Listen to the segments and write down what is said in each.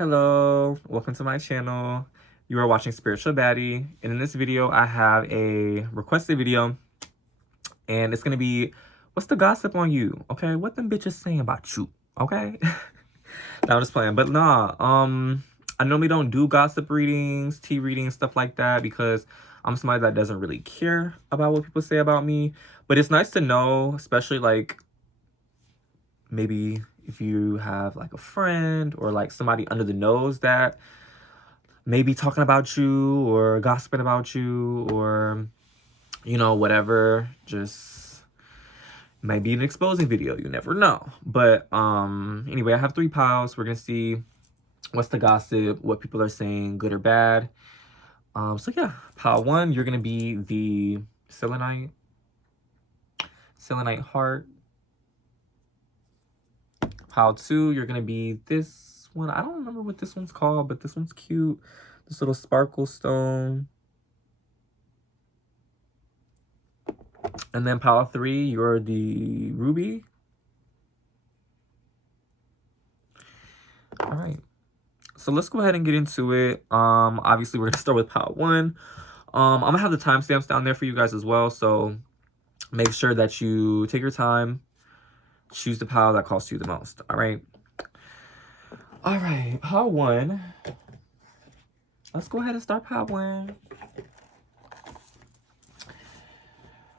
Hello, welcome to my channel. You are watching Spiritual Baddie, and in this video, I have a requested video, and it's gonna be, what's the gossip on you? Okay, what them bitches saying about you? Okay, no, I'm just playing, but nah. I normally don't do gossip readings, tea readings, stuff like that, because I'm somebody that doesn't really care about what people say about me. But it's nice to know, especially like maybe if you have like a friend or like somebody under the nose that maybe talking about you or gossiping about you or whatever, just might be an exposing video, you never know. But anyway, I have 3 piles. We're gonna see what's the gossip, what people are saying, good or bad. So yeah, pile 1, you're gonna be the selenite heart. Pile 2, you're gonna be this one. I don't remember what this one's called, but this one's cute, this little sparkle stone. And then pile 3, you're the ruby. All right. So let's go ahead and get into it. Obviously we're gonna start with pile 1. I'm gonna have the timestamps down there for you guys as well. So make sure that you take your time, choose the pile that costs you the most. All right. All right, pile 1. Let's go ahead and start pile 1.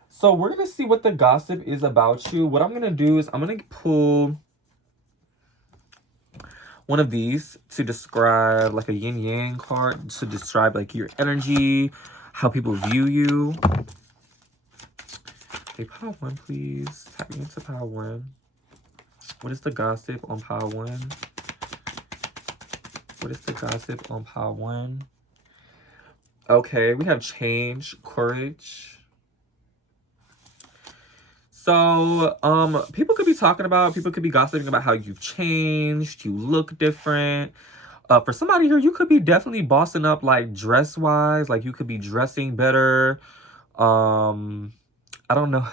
So we're gonna see what the gossip is about you. What I'm gonna do is I'm gonna pull one of these to describe like a yin yang card to describe like your energy, how people view you. Okay, pile 1, please. Tapping into pile 1. What is the gossip on pile 1? What is the gossip on pile 1? Okay, we have change, courage. So, people could be gossiping about how you've changed, you look different. For somebody here, you could be definitely bossing up, like, dress-wise. Like, you could be dressing better. I don't know.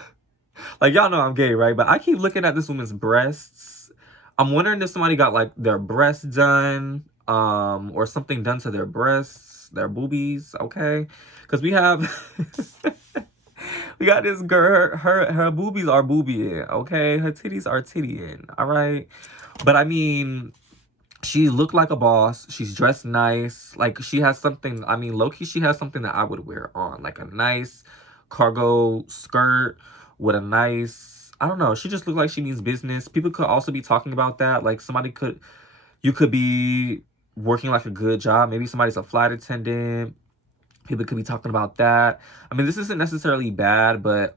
Like, y'all know I'm gay, right? But I keep looking at this woman's breasts. I'm wondering if somebody got, like, their breasts done, or something done to their breasts, their boobies, okay? Because we have... we got this girl, her boobies are boobieing, okay? Her titties are tittying, all right? But, I mean... she looked like a boss. She's dressed nice. Like, she has something, I mean, low-key, she has something that I would wear on. Like, a nice cargo skirt with a nice, I don't know. She just looked like she means business. People could also be talking about that. Like, you could be working, like, a good job. Maybe somebody's a flight attendant. People could be talking about that. I mean, this isn't necessarily bad, but,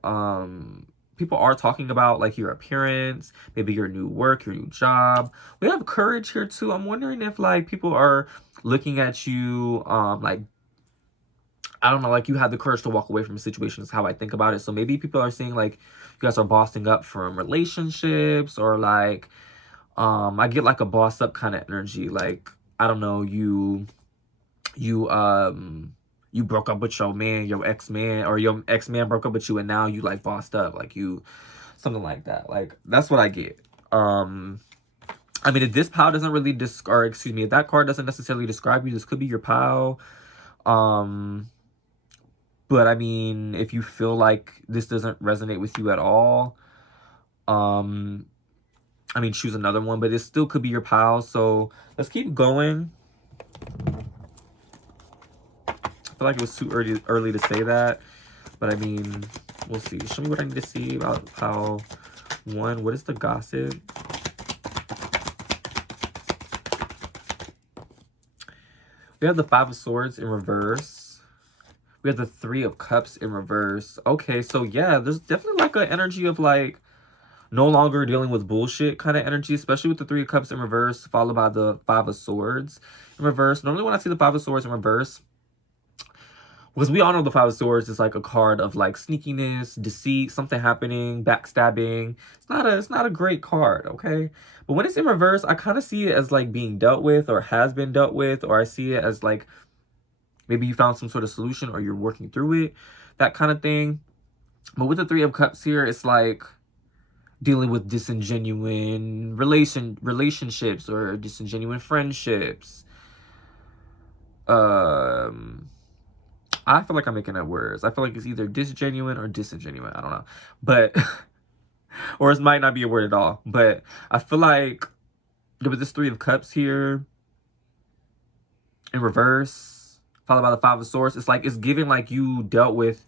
people are talking about like your appearance, maybe your new work, your new job. We have courage here too. I'm wondering if like people are looking at you, like, I don't know, like you had the courage to walk away from a situation is how I think about it. So maybe people are saying like you guys are bossing up from relationships, or like, I get like a boss up kind of energy. Like, I don't know, you broke up with your man, your ex-man, or your ex-man broke up with you and now you like bossed up, like you, something like that. Like, that's what I get. I mean, if this pile doesn't really if that card doesn't necessarily describe you, this could be your pile. But I mean, if you feel like this doesn't resonate with you at all, I mean, choose another one, but it still could be your pile. So let's keep going. I feel like it was too early to say that, but I mean, we'll see. Show me what I need to see about pile 1. What is the gossip? We have the 5 of Swords in reverse. We have the 3 of Cups in reverse. Okay, so yeah, there's definitely like an energy of like no longer dealing with bullshit kind of energy, especially with the 3 of Cups in reverse, followed by the 5 of Swords in reverse. Normally when I see the 5 of Swords in reverse, because we all know the 5 of Swords is like a card of like sneakiness, deceit, something happening, backstabbing. It's not a great card, okay? But when it's in reverse, I kind of see it as like being dealt with or has been dealt with, or I see it as like maybe you found some sort of solution or you're working through it, that kind of thing. But with the 3 of Cups here, it's like dealing with disingenuine relationships or disingenuine friendships. I feel like I'm making up words. I feel like it's either disgenuine or disingenuine. I don't know. But, or it might not be a word at all. But I feel like with this Three of Cups here in reverse, followed by the Five of Swords, it's like, it's giving like you dealt with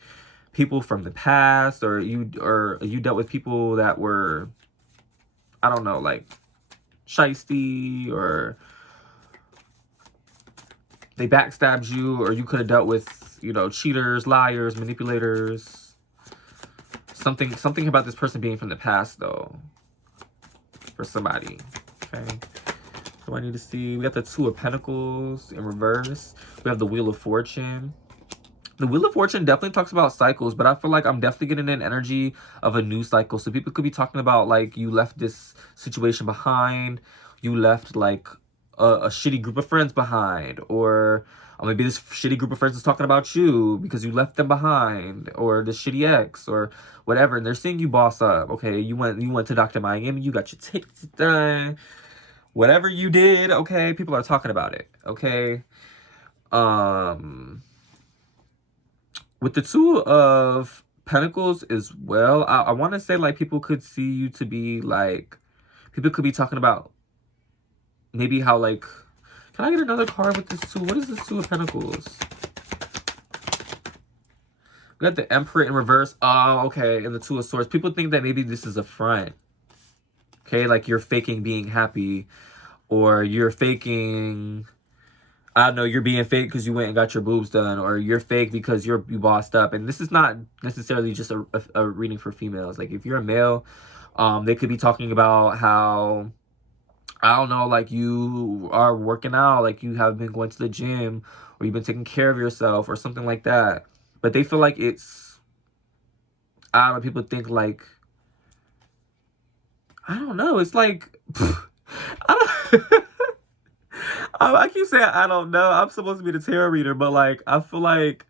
people from the past, or you dealt with people that were, I don't know, like shiesty, or they backstabbed you, or you could have dealt with, you know, cheaters, liars, manipulators. Something about this person being from the past, though, for somebody. Okay. So I need to see. We got the Two of Pentacles in reverse. We have the Wheel of Fortune. The Wheel of Fortune definitely talks about cycles, but I feel like I'm definitely getting an energy of a new cycle. So people could be talking about, like, you left this situation behind. You left, like, a shitty group of friends behind. Or maybe this shitty group of friends is talking about you because you left them behind. Or the shitty ex or whatever. And they're seeing you boss up. Okay, you went to Dr. Miami. You got your tickets done. Whatever you did, okay? People are talking about it, okay? With the Two of Pentacles as well, I want to say, like, people could see you to be, like, people could be talking about maybe how, like, can I get another card with this two? What is this Two of Pentacles? We got the Emperor in reverse. Oh, okay, and the Two of Swords. People think that maybe this is a front. Okay, like you're faking being happy, or you're faking, I don't know, you're being fake because you went and got your boobs done, or you're fake because you bossed up. And this is not necessarily just a reading for females. Like, if you're a male, they could be talking about how, I don't know, like, you are working out, like you have been going to the gym, or you've been taking care of yourself, or something like that. But they feel like it's, I don't know, people think like, I don't know, it's like, I don't, I keep saying I don't know. I'm supposed to be the tarot reader, but, like, I feel like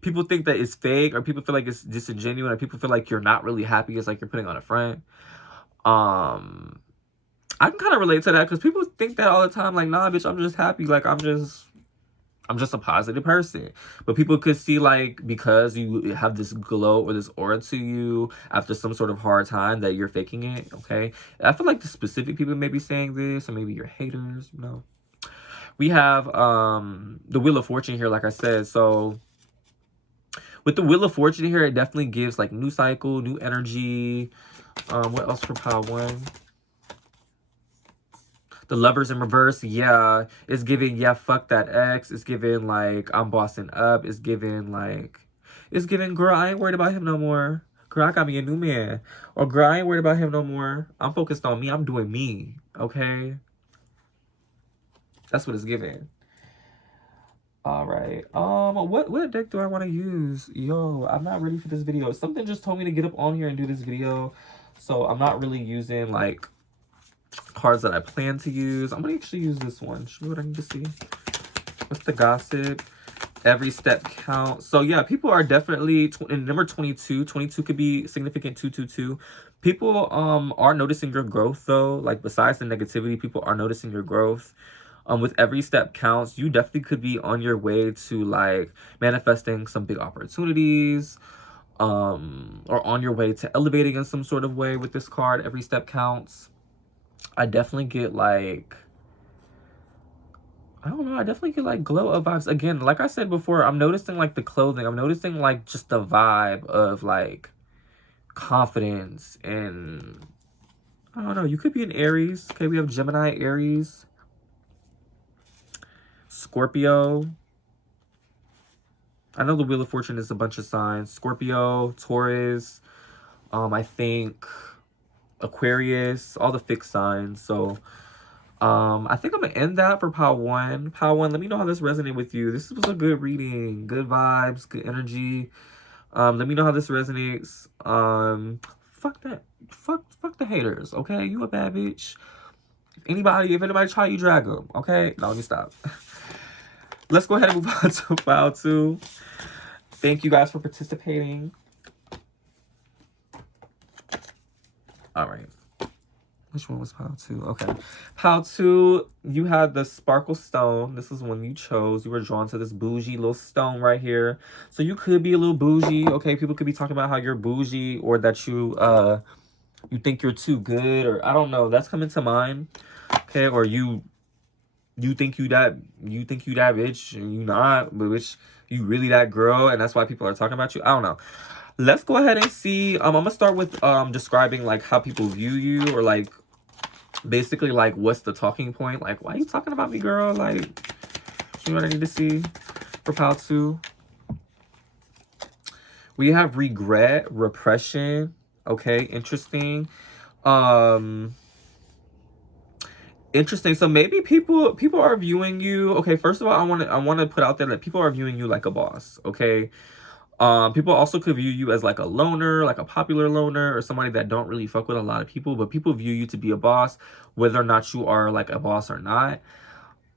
people think that it's fake, or people feel like it's disingenuous, or people feel like you're not really happy. It's like you're putting on a front. I can kind of relate to that, because people think that all the time. Like, nah, bitch, I'm just happy. Like, I'm just a positive person. But people could see, like, because you have this glow or this aura to you after some sort of hard time, that you're faking it. Okay, I feel like the specific people may be saying this, or maybe you're haters. You know. We have the Wheel of Fortune here, like I said. So with the Wheel of Fortune here, it definitely gives, like, new cycle, new energy. What else for pile one? The Lovers in reverse, yeah. It's giving, yeah, fuck that ex. It's giving, like, I'm bossing up. It's giving, like, it's giving, girl, I ain't worried about him no more. Girl, I got me a new man. Or, girl, I ain't worried about him no more. I'm focused on me. I'm doing me, okay? That's what it's giving. All right. What deck do I want to use? Yo, I'm not ready for this video. Something just told me to get up on here and do this video, so I'm not really using, like, cards that I plan to use. I'm gonna actually use this one. Show me what I need to see. What's the Gossip? Every step counts. So yeah, people are definitely in number 22. 22 could be significant. 222. People are noticing your growth, though. Like, besides the negativity, people are noticing your growth. With Every Step Counts, you definitely could be on your way to, like, manifesting some big opportunities, or on your way to elevating in some sort of way with this card. Every Step Counts. I definitely get, like, I don't know, I definitely get, like, glow up vibes. Again, like I said before, I'm noticing, like, the clothing. I'm noticing, like, just the vibe of, like, confidence. And I don't know, you could be an Aries. Okay, we have Gemini, Aries, Scorpio. I know the Wheel of Fortune is a bunch of signs. Scorpio, Taurus, I think Aquarius, all the fixed signs. So I think I'm gonna end that for pile one. Pile one, let me know how this resonated with you. This was a good reading, good vibes, good energy. Let me know how this resonates. Fuck that. Fuck the haters, okay? You a bad bitch. If anybody try, you drag them, okay? No, let me stop. Let's go ahead and move on to pile two. Thank you guys for participating. All right. Which one was pile 2? Okay. Pile 2, you had the sparkle stone. This is one you chose. You were drawn to this bougie little stone right here. So you could be a little bougie, okay? People could be talking about how you're bougie, or that you think you're too good, or I don't know. That's coming to mind. Okay, or you think you that bitch and you not, but bitch, you really that girl, and that's why people are talking about you. I don't know. Let's go ahead and see. I'm gonna start with describing like how people view you, or like basically like what's the talking point. Like, why are you talking about me, girl? Like, you know what I need to see for pile 2. We have regret, repression. Okay, interesting. Interesting. So maybe people are viewing you. Okay, first of all, I want to put out there that people are viewing you like a boss. Okay. People also could view you as like a loner, like a popular loner, or somebody that don't really fuck with a lot of people, but people view you to be a boss, whether or not you are like a boss or not.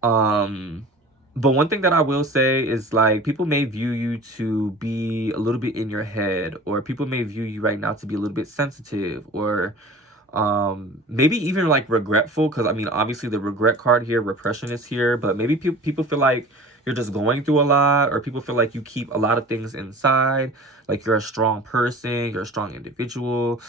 But one thing that I will say is like people may view you to be a little bit in your head, or people may view you right now to be a little bit sensitive, or maybe even like regretful, because I mean obviously the regret card here, repression is here, but maybe people feel like you're just going through a lot, or people feel like you keep a lot of things inside, like you're a strong person, you're a strong individual.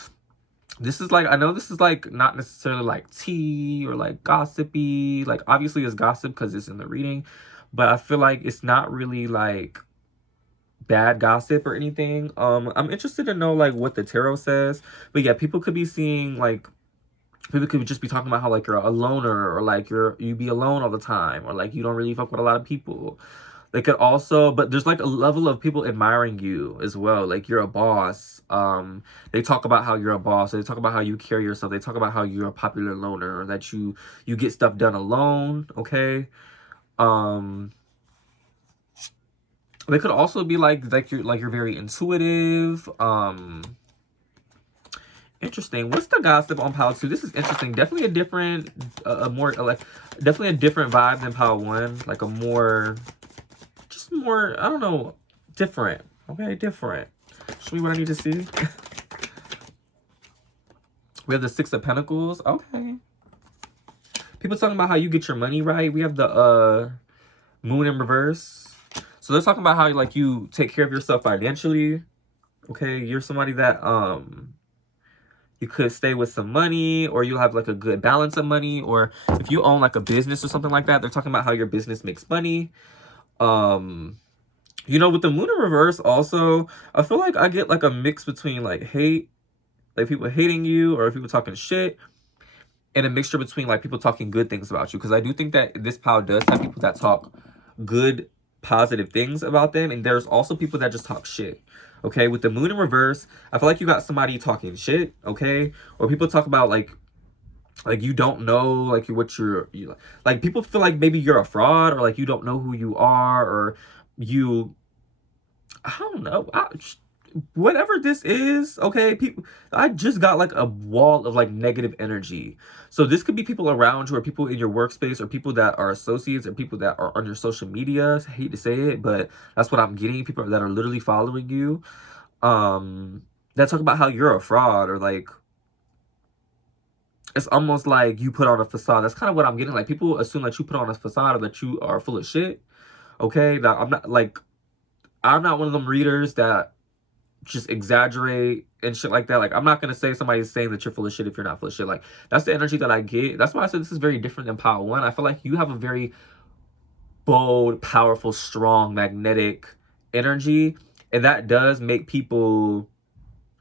This is like, I know this is like not necessarily like tea or like gossipy, like obviously it's gossip because it's in the reading, but I feel like it's not really like bad gossip or anything. I'm interested to know like what the tarot says, but yeah, people could be seeing like, people could just be talking about how like you're a loner, or like you be alone all the time, or like you don't really fuck with a lot of people. They could also, but there's like a level of people admiring you as well, like you're a boss. They talk about how you're a boss, they talk about how you carry yourself, they talk about how you're a popular loner, or that you get stuff done alone. Okay. They could also be like you're very intuitive. Interesting. What's the gossip on pile 2? This is interesting. Definitely a different, more like definitely a different vibe than pile 1. Like a more, just more, I don't know, different. Okay, different. Show me what I need to see. We have the 6 of Pentacles. Okay. People talking about how you get your money right. We have the Moon in reverse. So they're talking about how like you take care of yourself financially. Okay, you're somebody that you could stay with some money, or you'll have like a good balance of money, or if you own like a business or something like that, they're talking about how your business makes money. You know, with the Moon in reverse also, I feel like I get like a mix between like hate, like people hating you, or people talking shit, and a mixture between like people talking good things about you, because I do think that this pile does have people that talk good, positive things about them, and there's also people that just talk shit. Okay, with the Moon in reverse, I feel like you got somebody talking shit. Okay, or people talk about like you don't know like what you like, people feel like maybe you're a fraud, or like you don't know who you are, or you, I don't know, whatever this is. Okay, people, I just got like a wall of like negative energy. So this could be people around you, or people in your workspace, or people that are associates, or people that are on your social media. I hate to say it, but that's what I'm getting. People that are literally following you, that talk about how you're a fraud, or like it's almost like you put on a facade. That's kind of what I'm getting. Like people assume that you put on a facade, or that you are full of shit. Okay, that I'm not one of them readers that just exaggerate and shit like that. Like, I'm not gonna say somebody's saying that you're full of shit if you're not full of shit. Like, that's the energy that I get. That's why I said this is very different than pile 1. I feel like you have a very bold, powerful, strong, magnetic energy, and that does make people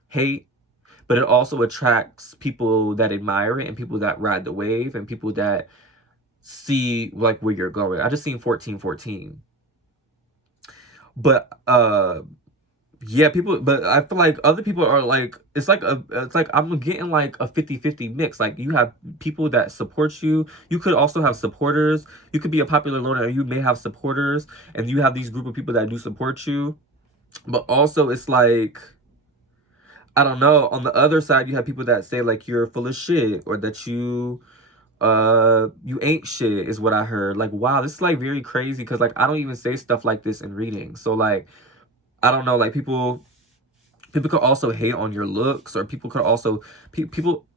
hate, but it also attracts people that admire it, and people that ride the wave, and people that see like where you're going. I just seen 1414. But yeah, people, but I feel like other people are like, it's like I'm getting like a 50-50 mix. Like you have people that support you. You could also have supporters. You could be a popular loner, and you may have supporters, and you have these group of people that do support you. But also it's like, I don't know, on the other side you have people that say like you're full of shit, or that you ain't shit, is what I heard. Like, wow, this is like very crazy, because like I don't even say stuff like this in reading. So like, I don't know, like people could also hate on your looks, or people could also people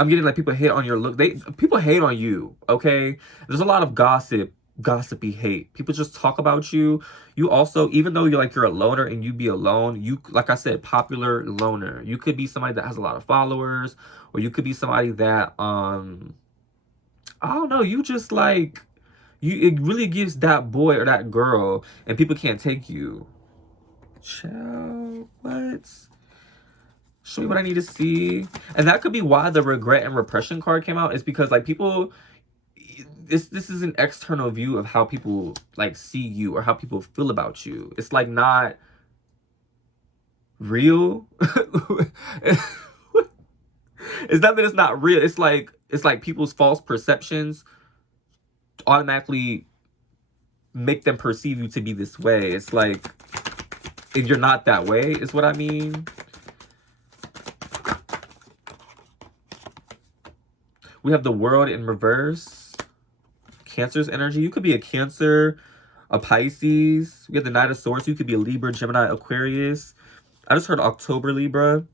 I'm getting like people hate on your look. People hate on you, okay? There's a lot of gossipy hate. People just talk about you. You also, even though you're a loner and you be alone, you, like I said, popular loner. You could be somebody that has a lot of followers, or you could be somebody that I don't know, you just like it really gives that boy or that girl, and people can't take you. Child, what? Show me what I need to see. And that could be why the regret and repression card came out, is because like people, this is an external view of how people like see you or how people feel about you. It's like not real. It's not that it's not real. It's like people's false perceptions automatically make them perceive you to be this way. It's like, if you're not that way, is what I mean. We have the World in reverse. Cancer's energy. You could be a Cancer, a Pisces. We have the Knight of Swords. You could be a Libra, Gemini, Aquarius. I just heard October Libra.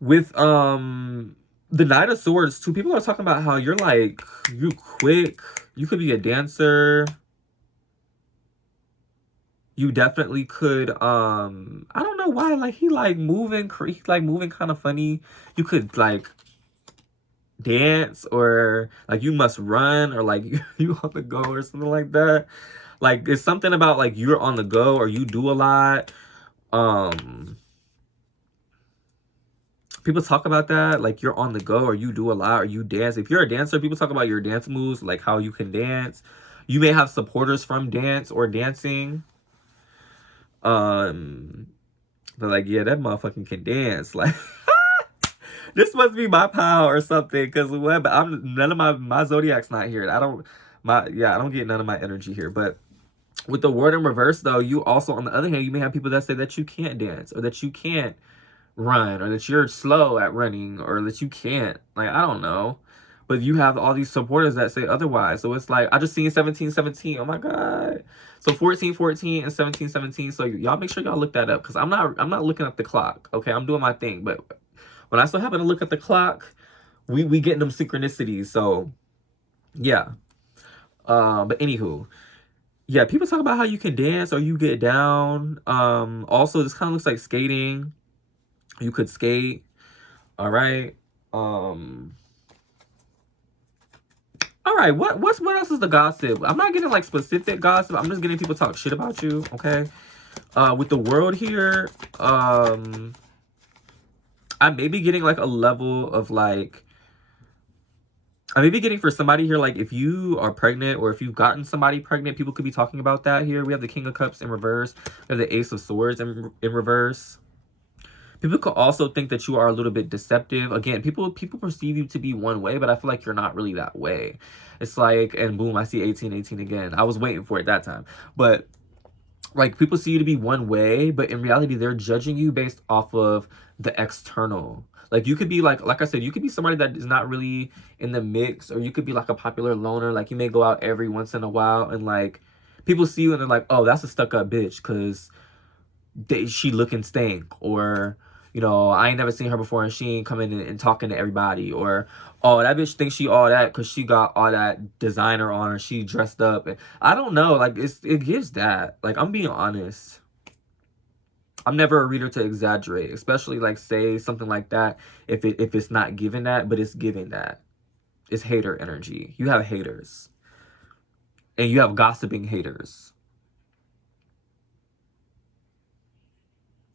With the Knight of Swords too, people are talking about how you're like, you quick. You could be a dancer. You definitely could, I don't know why, like he moving kind of funny. You could like dance, or like you must run, or like you on the go or something like that. Like it's something about like you're on the go, or you do a lot. People talk about that, like you're on the go, or you do a lot, or you dance. If you're a dancer, people talk about your dance moves, like how you can dance. You may have supporters from dance or dancing. But like, yeah, that motherfucking can dance. Like, this must be my power or something. Because what? But none of my zodiac's not here. I don't get none of my energy here. But with the Word in reverse, though, you also, on the other hand, you may have people that say that you can't dance, or that you can't run, or that you're slow at running, or that you can't. Like, I don't know. But you have all these supporters that say otherwise. So it's like, I just seen 1717. Oh my God. So 1414 and 1717. So y'all make sure y'all look that up, because I'm not looking at the clock. Okay, I'm doing my thing. But when I still happen to look at the clock, we getting them synchronicities. So yeah. But anywho, yeah, people talk about how you can dance or you get down. Also, this kind of looks like skating. You could skate. All right. All right, what else is the gossip? I'm not getting like specific gossip. I'm just getting people talk shit about you, okay? With the World here, I may be getting like a level of like, I may be getting for somebody here, like if you are pregnant or if you've gotten somebody pregnant, people could be talking about that here. We have the King of Cups in reverse. We have the Ace of Swords in reverse. People could also think that you are a little bit deceptive. Again, people perceive you to be one way, but I feel like you're not really that way. It's like, and boom, I see 1818 again. I was waiting for it that time. But like, people see you to be one way, but in reality, they're judging you based off of the external. Like, you could be like I said, you could be somebody that is not really in the mix, or you could be like a popular loner. Like, you may go out every once in a while, and like, people see you and they're like, oh, that's a stuck-up bitch, because she looking stank, or you know, I ain't never seen her before and she ain't coming and talking to everybody, or oh, that bitch thinks she all that because she got all that designer on her, she dressed up. And I don't know, like it gives that. Like, I'm being honest, I'm never a reader to exaggerate, especially like say something like that if it's not giving that, but it's giving that. It's hater energy. You have haters, and you have gossiping haters.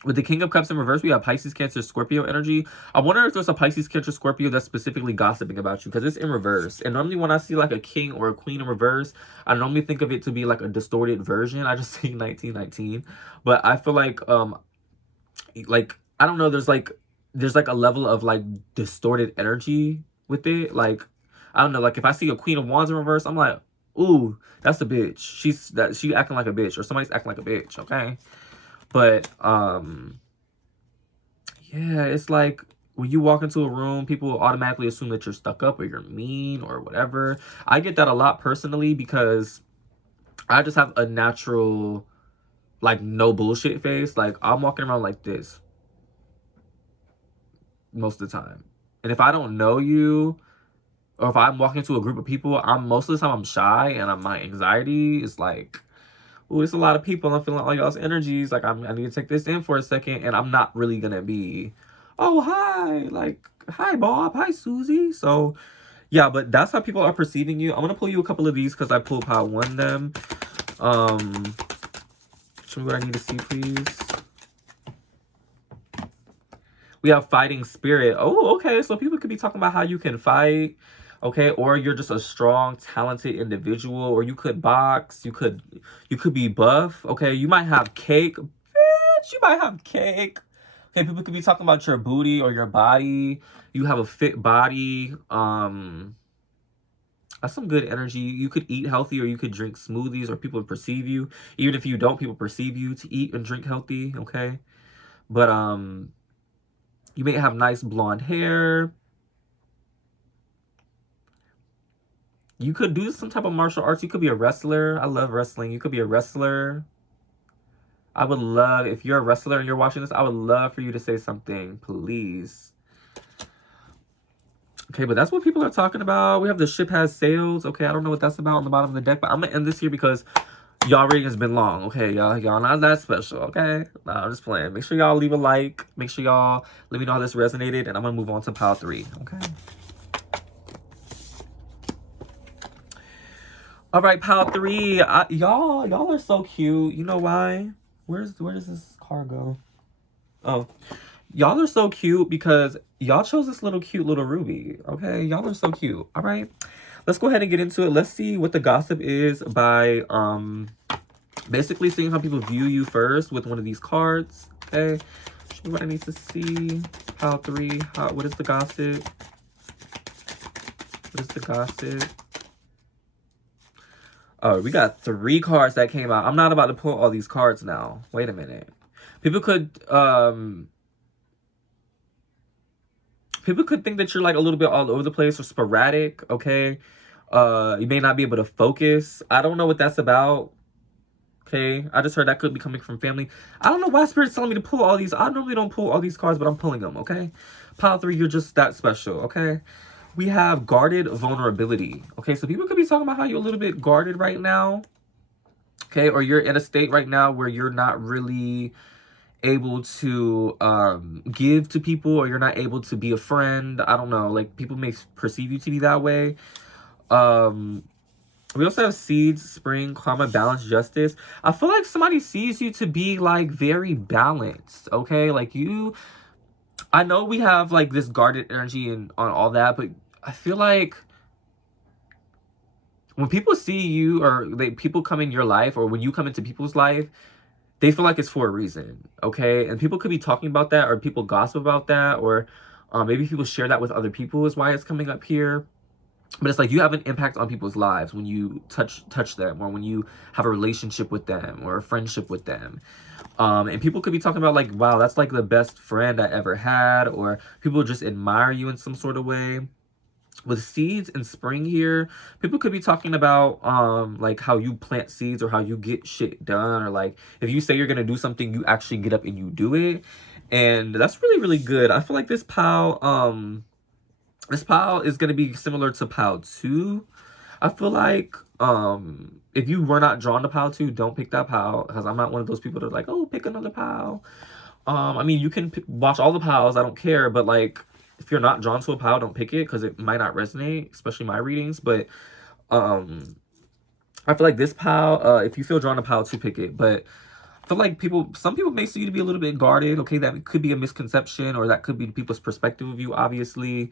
With the King of Cups in reverse, we have Pisces, Cancer, Scorpio energy. I wonder if there's a Pisces, Cancer, Scorpio that's specifically gossiping about you, because it's in reverse. And normally when I see like a king or a queen in reverse, I normally think of it to be like a distorted version. I just see 1919. But I feel like I don't know, there's like a level of like distorted energy with it. Like, I don't know, like if I see a Queen of Wands in reverse, I'm like, ooh, that's a bitch. She acting like a bitch, or somebody's acting like a bitch, okay? But yeah, it's like when you walk into a room, people automatically assume that you're stuck up or you're mean or whatever. I get that a lot personally, because I just have a natural like no bullshit face. Like, I'm walking around like this. most of the time. And if I don't know you, or if I'm walking into a group of people, most of the time I'm shy, and my anxiety is like, oh, it's a lot of people. I'm feeling all y'all's energies. Like, I need to take this in for a second, and I'm not really gonna be, oh, hi, like, hi, Bob, hi, Susie. So, yeah, but that's how people are perceiving you. I'm gonna pull you a couple of these because I pulled pile one them. Show me what I need to see, please. We have fighting spirit. Oh, okay. So people could be talking about how you can fight, okay, or you're just a strong, talented individual, or you could box. You could be buff. Okay, you might have cake, bitch. You might have cake. Okay, people could be talking about your booty or your body. You have a fit body. That's some good energy. You could eat healthy, or you could drink smoothies, or people perceive you. Even if you don't, people perceive you to eat and drink healthy. Okay, but you may have nice blonde hair. You could do some type of martial arts. You could be a wrestler. I love wrestling. You could be a wrestler. I would love, if you're a wrestler and you're watching this, I would love for you to say something, please. Okay, but that's what people are talking about. We have the ship has sails. Okay, I don't know what that's about on the bottom of the deck, but I'm going to end this here because y'all reading has been long. Okay, y'all not that special, okay? Nah, I'm just playing. Make sure y'all leave a like. Make sure y'all let me know how this resonated, and I'm going to move on to pile 3, okay? All right, pile 3. Y'all are so cute. You know why? Where does this car go? Oh, y'all are so cute because y'all chose this cute little ruby. Okay, y'all are so cute. All right, let's go ahead and get into it. Let's see what the gossip is by basically seeing how people view you first with one of these cards. Okay, show me what I need to see. Pile 3. What is the gossip? What is the gossip? Oh, we got 3 cards that came out. I'm not about to pull all these cards now. Wait a minute. People could think that you're like a little bit all over the place or sporadic, okay? You may not be able to focus. I don't know what that's about. Okay, I just heard that could be coming from family. I don't know why Spirit's telling me to pull all these. I normally don't pull all these cards, but I'm pulling them, okay? Pile 3, you're just that special, okay? We have guarded vulnerability. Okay, so people could be talking about how you're a little bit guarded right now. Okay, or you're in a state right now where you're not really able to give to people, or you're not able to be a friend. I don't know. Like, people may perceive you to be that way. We also have seeds, spring, karma, balance, justice. I feel like somebody sees you to be like very balanced. Okay, like you. I know we have like this guarded energy and on all that, but I feel like when people see you, or people come in your life, or when you come into people's life, they feel like it's for a reason, okay? And people could be talking about that, or people gossip about that, or maybe people share that with other people is why it's coming up here. But it's like you have an impact on people's lives when you touch them, or when you have a relationship with them, or a friendship with them. And people could be talking about like, wow, that's like the best friend I ever had, or people just admire you in some sort of way. With seeds and spring here, people could be talking about like how you plant seeds, or how you get shit done, or like if you say you're gonna do something, you actually get up and you do it. And that's really, really good. I feel like this pile is gonna be similar to pile 2. I feel like if you were not drawn to pile 2, don't pick that pile, because I'm not one of those people that are like, oh, pick another pile. I mean, you can watch all the piles, I don't care, but like, if you're not drawn to a pile, don't pick it, because it might not resonate, especially my readings. But I feel like this pile, if you feel drawn to pile 2, pick it. But I feel like some people may see you to be a little bit guarded. Okay, that could be a misconception, or that could be people's perspective of you, obviously.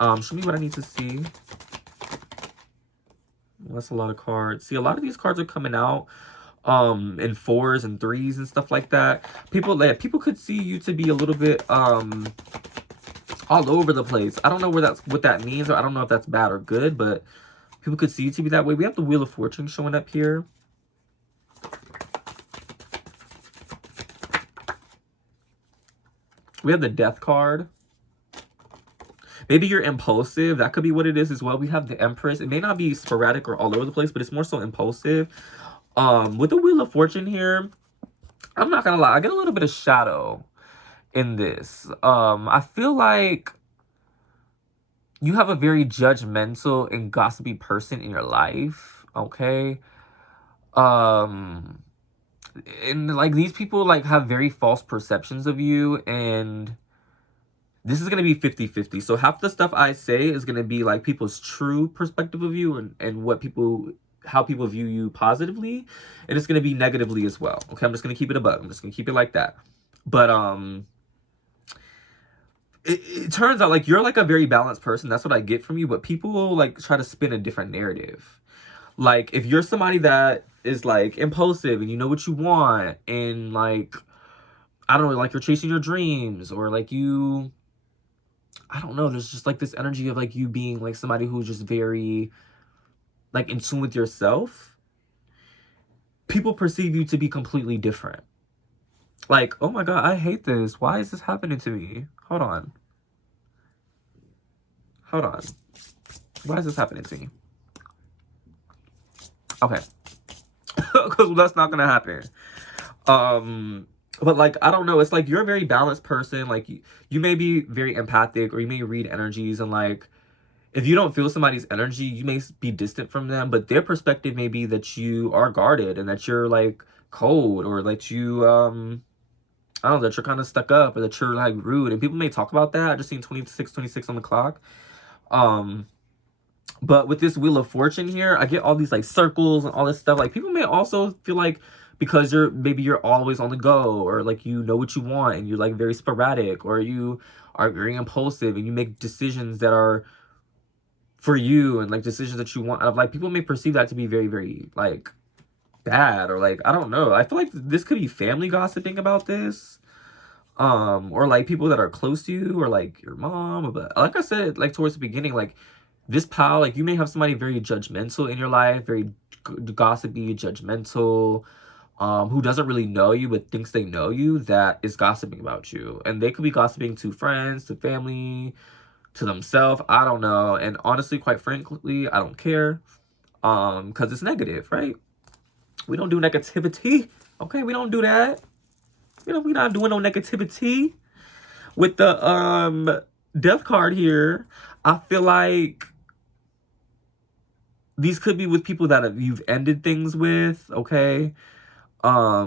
Show me what I need to see. That's a lot of cards. See, a lot of these cards are coming out in 4s and 3s and stuff like that. People could see you to be a little bit all over the place. I don't know what that means, or I don't know if that's bad or good, but people could see you to be that way. We have the Wheel of Fortune showing up here. We have the Death card. Maybe you're impulsive. That could be what it is as well. We have the Empress. It may not be sporadic or all over the place, but it's more so impulsive. With the Wheel of Fortune here, I'm not gonna lie, I get a little bit of shadow. in this. I feel like you have a very judgmental and gossipy person in your life, okay? Um, and like these people like have very false perceptions of you, and this is gonna be 50-50. So half the stuff I say is gonna be like people's true perspective of you and what people how people view you positively, and it's gonna be negatively as well. Okay, I'm just gonna keep it a bug. I'm just gonna keep it like that. But it turns out like you're like a very balanced person. That's what I get from you. But people will like try to spin a different narrative. Like if you're somebody that is like impulsive and you know what you want, and like I don't know, like you're chasing your dreams, or like you I don't know, there's just like this energy of like you being like somebody who's just very like in tune with yourself. People perceive you to be completely different. Like, oh my god, I hate this. Why is this happening to me? Hold on. Hold on. Why is this happening to me? Okay. Because that's not gonna happen. But like I don't know, it's like you're a very balanced person. Like you may be very empathic, or you may read energies, and like if you don't feel somebody's energy, you may be distant from them, but their perspective may be that you are guarded and that you're like cold, or that you I don't know, that you're kind of stuck up, or that you're like rude, and people may talk about that. I just seen 26 on the clock. But with this Wheel of Fortune here, I get all these like circles and all this stuff. Like people may also feel like because you're always on the go, or like you know what you want and you're like very sporadic, or you are very impulsive and you make decisions that are for you, and like decisions that you want out of life. People may perceive that to be very, very like bad, or like I don't know. I feel like this could be family gossiping about this. Or like people that are close to you, or like your mom. But like I said, like towards the beginning, like this pal, like you may have somebody very judgmental in your life, very gossipy, judgmental, who doesn't really know you but thinks they know you, that is gossiping about you. And they could be gossiping to friends, to family, to themselves. I don't know. And honestly, quite frankly, I don't care. Because it's negative, right? We don't do negativity. Okay, we don't do that. We're not doing no negativity. With the death card here, I feel like these could be with people that you've ended things with, okay? I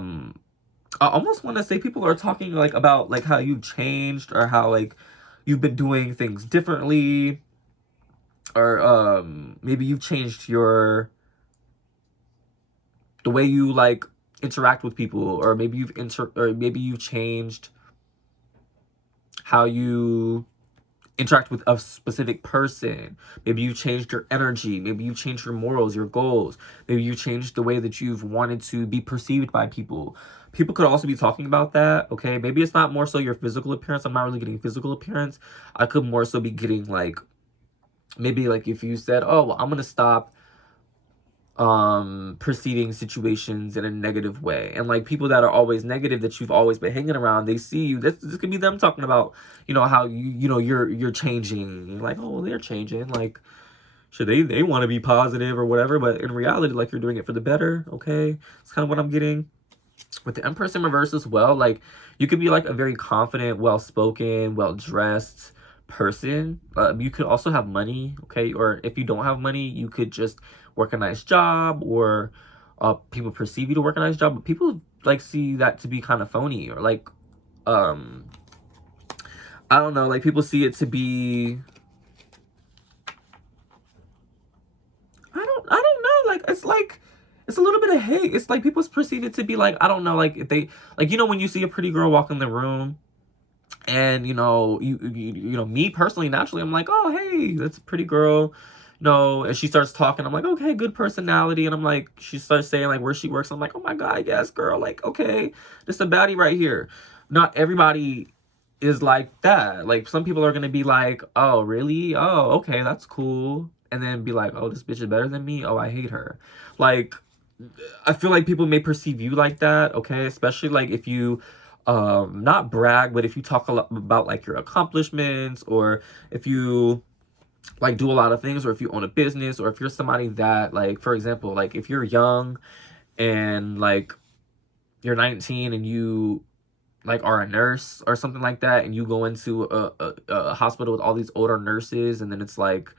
almost want to say people are talking like about like how you've changed, or how like you've been doing things differently, or maybe you've changed the way you like interact with people, or maybe you've changed how you interact with a specific person. Maybe you changed your energy. Maybe you changed your morals, your goals. Maybe you changed the way that you've wanted to be perceived by people. People could also be talking about that, okay? Maybe it's not more so your physical appearance. I'm not really getting physical appearance. I could more so be getting like, maybe like if you said, oh, well, I'm going to stop perceiving situations in a negative way, and like people that are always negative, that you've always been hanging around, they see you, this could be them talking about, you know, how you're changing. You're like, oh, they're changing, like should they want to be positive or whatever, but in reality, like, you're doing it for the better. Okay, it's kind of what I'm getting with the Empress in reverse as well. Like you could be like a very confident, well-spoken, well-dressed person. You could also have money, okay? Or if you don't have money, you could just work a nice job, or people perceive you to work a nice job, but people like see that to be kind of phony, or like I don't know, like people see it to be, I don't know, like it's a little bit of hate. It's like people perceive it to be like, I don't know, like if they, like, you know, when you see a pretty girl walk in the room, and you know, you know, me personally, naturally, I'm like, oh, hey, that's a pretty girl. No, and she starts talking, I'm like, okay, good personality. And I'm like, she starts saying like where she works, I'm like, oh my god, yes, girl, like, okay, this is a baddie right here. Not everybody is like that. Like some people are gonna be like, oh really, oh okay, that's cool, and then be like, oh, this bitch is better than me, oh, I hate her. Like I feel like people may perceive you like that, okay? Especially like if you not brag, but if you talk a lot about like your accomplishments, or if you like do a lot of things, or if you own a business, or if you're somebody that, like, for example, like if you're young and like you're 19 and you like are a nurse or something like that, and you go into a hospital with all these older nurses, and then it's like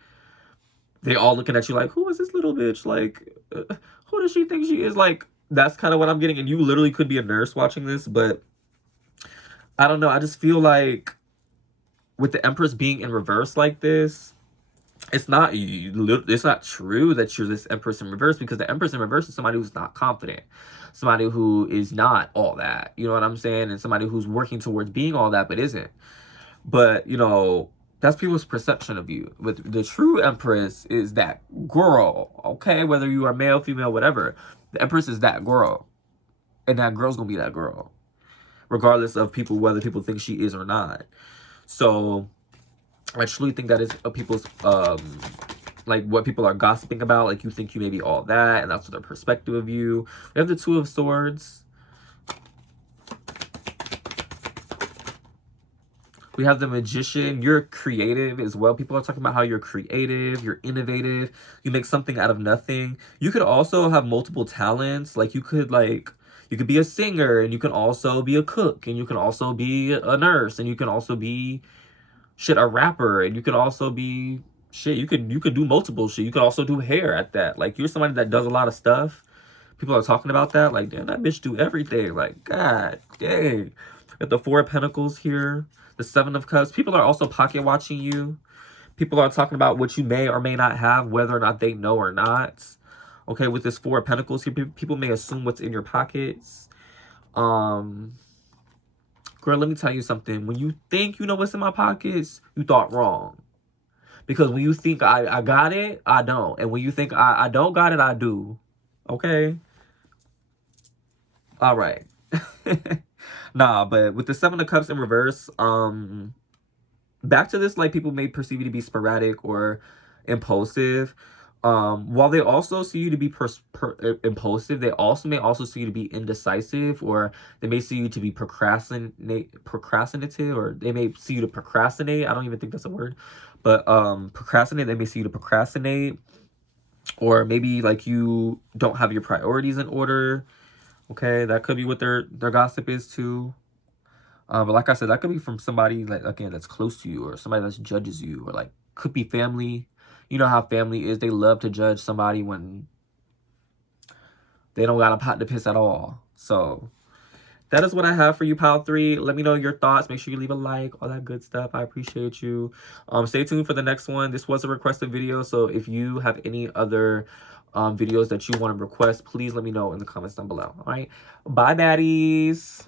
they all looking at you like, who is this little bitch? Like, who does she think she is? Like, that's kind of what I'm getting. And you literally could be a nurse watching this, but I don't know. I just feel like with the Empress being in reverse like this, it's not true that you're this Empress in reverse, because the Empress in reverse is somebody who's not confident, somebody who is not all that, you know what I'm saying, and somebody who's working towards being all that but isn't. But you know, that's people's perception of you. But the true Empress is that girl, okay, whether you are male, female, whatever. The Empress is that girl, and that girl's gonna be that girl regardless of people, whether people think she is or not. So I truly think that is people's like what people are gossiping about. Like, you think you may be all that, and that's their perspective of you. We have the Two of Swords. We have the Magician. You're creative as well. People are talking about how you're creative, you're innovative, you make something out of nothing. You could also have multiple talents. Like, you could be a singer, and you can also be a cook, and you can also be a nurse, and you can also be a rapper, and you could also be you could do multiple shit. You could also do hair at that. Like, you're somebody that does a lot of stuff. People are talking about that. Like, damn, that bitch do everything. Like, god dang. Got the Four of Pentacles here. The Seven of Cups. People are also pocket watching you. People are talking about what you may or may not have, whether or not they know or not. Okay, with this Four of Pentacles here, people may assume what's in your pockets. Girl, let me tell you something. When you think you know what's in my pockets, you thought wrong. Because when you think I got it, I don't. And when you think I don't got it, I do. Okay? All right. Nah, but with the Seven of Cups in reverse, back to this, like, people may perceive you to be sporadic or impulsive. While they also see you to be impulsive, they also may also see you to be indecisive, or they may see you to be procrastinative, or they may see you to procrastinate. I don't even think that's a word, but procrastinate. They may see you to procrastinate, or maybe like you don't have your priorities in order. Okay, that could be what their gossip is too. But like I said, that could be from somebody, like, again, that's close to you, or somebody that judges you, or like could be family. You know how family is. They love to judge somebody when they don't got a pot to piss at all. So that is what I have for you, Pile 3. Let me know your thoughts. Make sure you leave a like, all that good stuff. I appreciate you. Stay tuned for the next one. This was a requested video, so if you have any other videos that you want to request, please let me know in the comments down below. All right, bye, baddies.